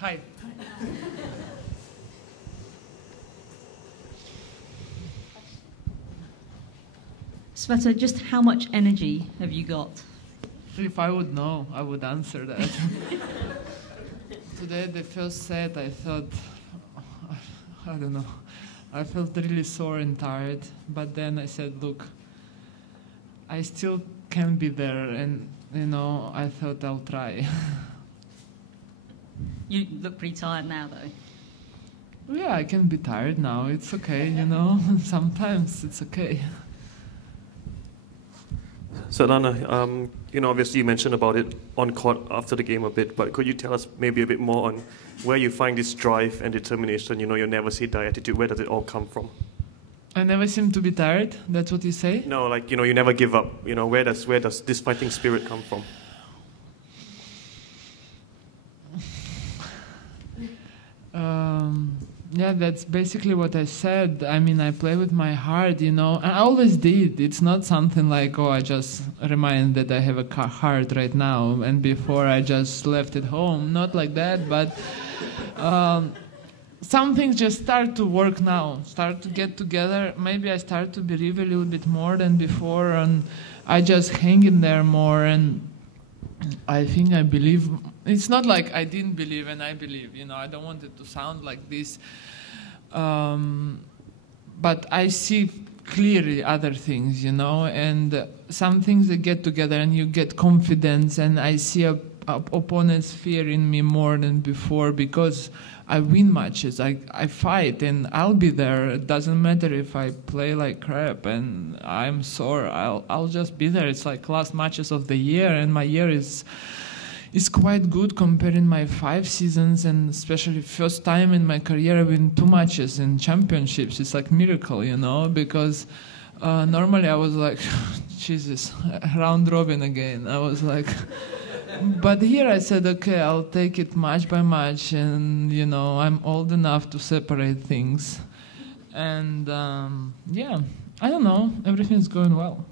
Hi. Sveta, just how much energy have you got? If I would know, I would answer that. Today, the first set, I thought, I don't know, I felt really sore and tired. But then I said, look, I still can be there, and I thought I'll try. You look pretty tired now, though. Yeah, I can be tired now. It's okay, Sometimes it's okay. Svetlana, obviously you mentioned about it on court after the game a bit, but could you tell us maybe a bit more on where you find this drive and determination, your never say die attitude, where does it all come from? I never seem to be tired, that's what you say? No, you never give up. Where does this fighting spirit come from? Yeah, that's basically what I said. I mean, I play with my heart, I always did. It's not something like, I just remind that I have a heart right now, and before I just left it home. Not like that, but some things just start to work now, start to get together. Maybe I start to believe a little bit more than before, and I just hang in there more, and I think I believe. It's not like I didn't believe and I believe, I don't want it to sound like this. But I see clearly other things, and some things that get together and you get confidence, and I see opponents fear in me more than before because I win matches, I fight, and I'll be there. It doesn't matter if I play like crap and I'm sore, I'll just be there. It's like last matches of the year, and my year is quite good comparing my 5 seasons, and especially first time in my career I win 2 matches in championships. It's like miracle, because normally I was like, Jesus, round robin again. I was like, but here I said, okay, I'll take it match by match, and I'm old enough to separate things, and yeah, I don't know, everything's going well.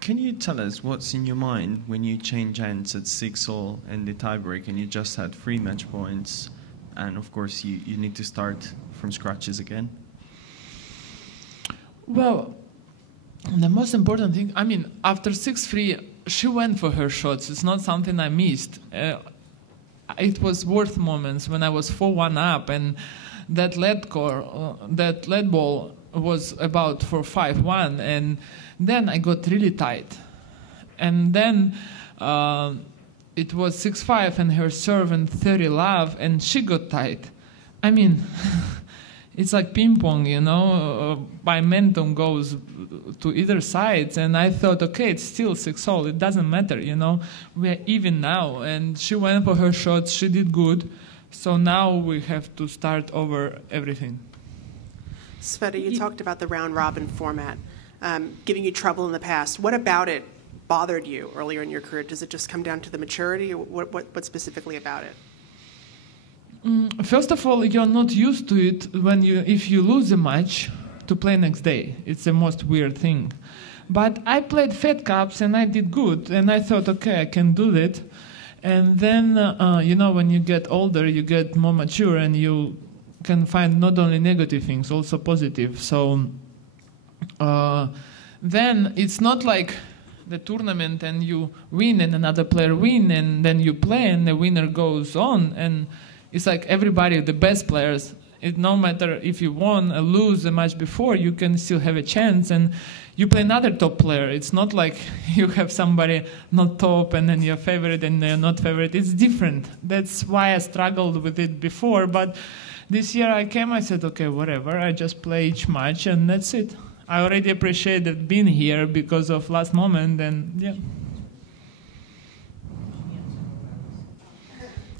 Can you tell us what's in your mind when you change ends at 6-all and the tiebreak and you just had 3 match points, and of course you need to start from scratches again? Well, the most important thing, I mean, after 6-3, she went for her shots. It's not something I missed. It was worth moments when I was 4-1 up, and that lead ball was about for 5-1, and then I got really tight. And then it was 6-5 and her serve and 30 love, and she got tight. I mean, it's like ping pong, momentum goes to either sides, and I thought, okay, it's still 6-all, it doesn't matter, we're even now. And she went for her shots, she did good, so now we have to start over everything. Sveta, you talked about the round-robin format giving you trouble in the past. What about it bothered you earlier in your career? Does it just come down to the maturity, or what specifically about it? First of all, you're not used to it if you lose a match to play next day. It's the most weird thing. But I played Fed Cups and I did good, and I thought, okay, I can do that. And then, when you get older, you get more mature, and you can find not only negative things, also positive. So then it's not like the tournament and you win and another player win, and then you play and the winner goes on. And it's like everybody, the best players, no matter if you won or lose the match before, you can still have a chance, and you play another top player. It's not like you have somebody not top and then you're favorite and they're not favorite. It's different. That's why I struggled with it before. But this year I said, okay, whatever, I just play each match and that's it. I already appreciated being here because of last moment, and yeah.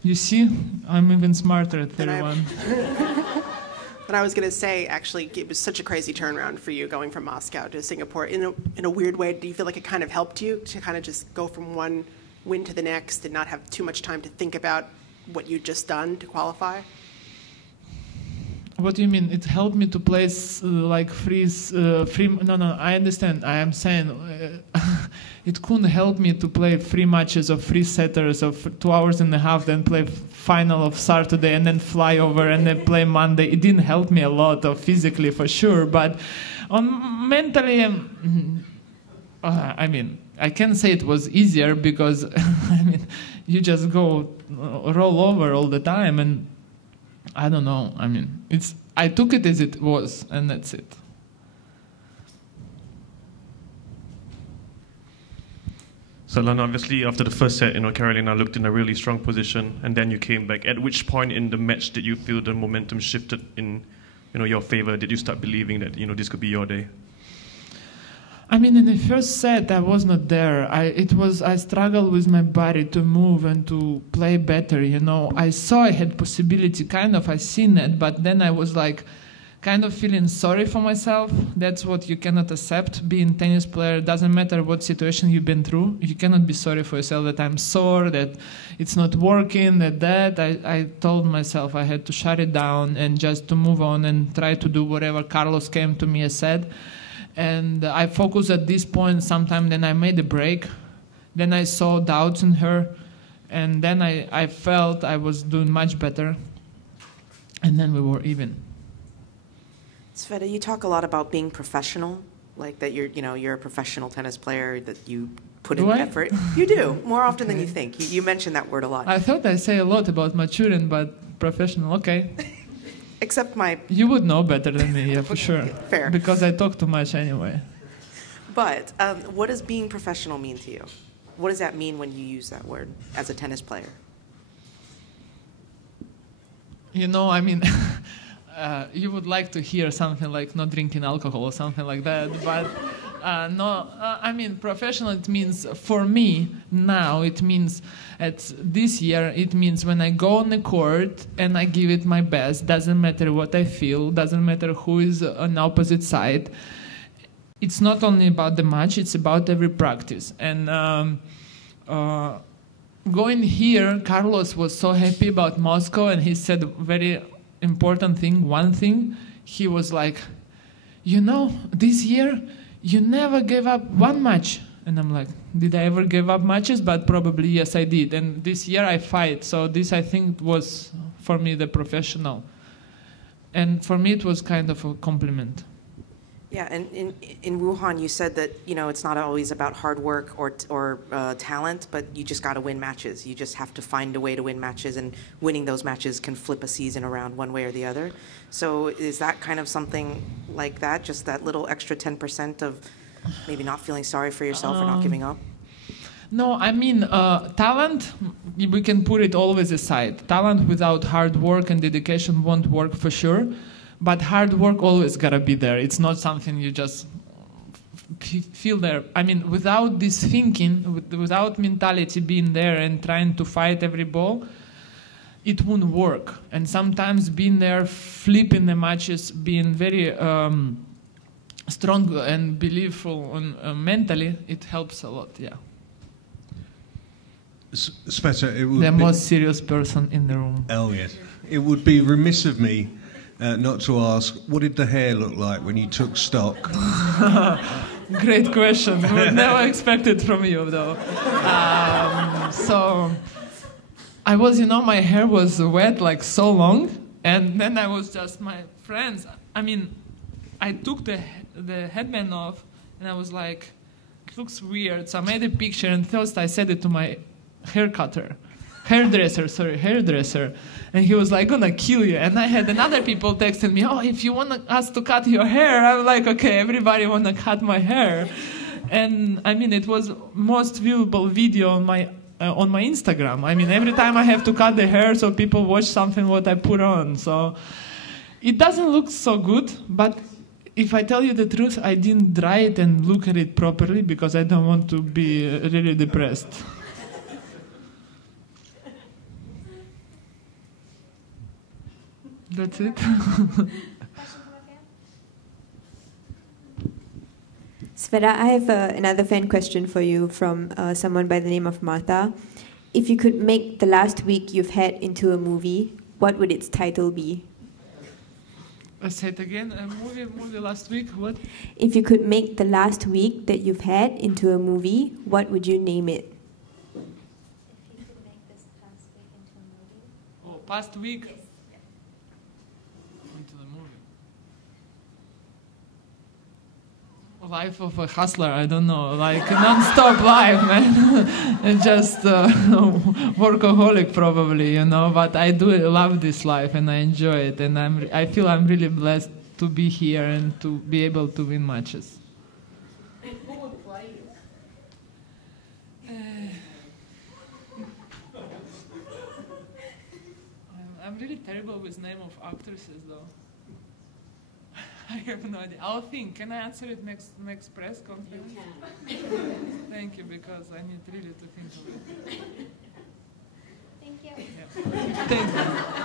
You see, I'm even smarter at 31. But I was going to say, actually, it was such a crazy turnaround for you going from Moscow to Singapore. In a weird way, do you feel like it kind of helped you to kind of just go from one win to the next and not have too much time to think about what you'd just done to qualify? What do you mean? It helped me to place like free. No, I understand. I am saying it couldn't help me to play 3 matches of 3 setters of 2 hours and a half, then play final of Saturday, and then fly over and then play Monday. It didn't help me a lot, physically for sure, but mentally, I mean, I can't say it was easier because I mean, you just go roll over all the time, and I don't know. I mean, I took it as it was, and that's it. So, Lana, obviously, after the first set, Karolina looked in a really strong position, and then you came back. At which point in the match did you feel the momentum shifted in, your favor? Did you start believing that, this could be your day? I mean, in the first set, I was not there. I struggled with my body to move and to play better. I saw I had possibility, I seen it, but then I was like, kind of feeling sorry for myself. That's what you cannot accept. Being a tennis player, doesn't matter what situation you've been through. You cannot be sorry for yourself that I'm sore, that it's not working, that. I told myself I had to shut it down and just to move on and try to do whatever Carlos came to me and said. And I focused at this point sometime, then I made a break. Then I saw doubts in her. And then I felt I was doing much better. And then we were even. Sveta, you talk a lot about being professional, like that you're a professional tennis player, that you put in effort. You do, more often than you think. You mention that word a lot. I thought I say a lot about maturing, but professional, okay. Except You would know better than me, yeah, for sure. Fair. Because I talk too much anyway. But what does being professional mean to you? What does that mean when you use that word as a tennis player? I mean... you would like to hear something like not drinking alcohol or something like that, but no, I mean, professional, it means, for me, now, it means, this year, it means when I go on the court and I give it my best, doesn't matter what I feel, doesn't matter who is on the opposite side. It's not only about the match, it's about every practice. And going here, Carlos was so happy about Moscow, and he said very important thing, one thing, he was like, this year you never gave up one match. And I'm like, did I ever give up matches? But probably yes, I did. And this year I fight. So this, I think, was for me the professional. And for me it was kind of a compliment. Yeah, and in Wuhan, you said that it's not always about hard work or talent, but you just got to win matches. You just have to find a way to win matches, and winning those matches can flip a season around one way or the other. So is that kind of something like that, just that little extra 10% of maybe not feeling sorry for yourself or not giving up? No, I mean, talent, we can put it always aside. Talent without hard work and dedication won't work for sure. But hard work always gotta be there. It's not something you just feel there. I mean, without this thinking, without mentality being there and trying to fight every ball, it won't work. And sometimes being there, flipping the matches, being very strong and believeful mentally, it helps a lot, yeah. Sveta, it would the be most serious person in the room. Oh, yes. It would be remiss of me not to ask, what did the hair look like when you took stock? Great question. Would never expect it from you, though. So I was, my hair was wet, like so long, and then I was just my friends. I mean, I took the headband off, and I was like, it looks weird. So I made a picture, and first I said it to my hairdresser, and he was like, gonna kill you. And I had another people texting me, if you want us to cut your hair. I'm like, okay, everybody wanna cut my hair. And I mean, it was most viewable video on my Instagram. I mean, every time I have to cut the hair so people watch something what I put on. So it doesn't look so good, but if I tell you the truth, I didn't dry it and look at it properly because I don't want to be really depressed. That's it. Sveta, I have another fan question for you from someone by the name of Martha. If you could make the last week you've had into a movie, what would its title be? Say it again. A movie last week. What? If you could make the last week that you've had into a movie, what would you name it? If you could make this past week into a movie. Oh, past week. Into the movie. Life of a hustler. I don't know, like non-stop life, man. Just workaholic, probably, you know. But I do love this life, and I enjoy it, and I feel I'm really blessed to be here and to be able to win matches. Who would play you? I'm really terrible with name of actresses, though. I have no idea. I'll think. Can I answer it next press conference? You can. Thank you, because I need really to think of it. Thank you. Yeah. Thank you.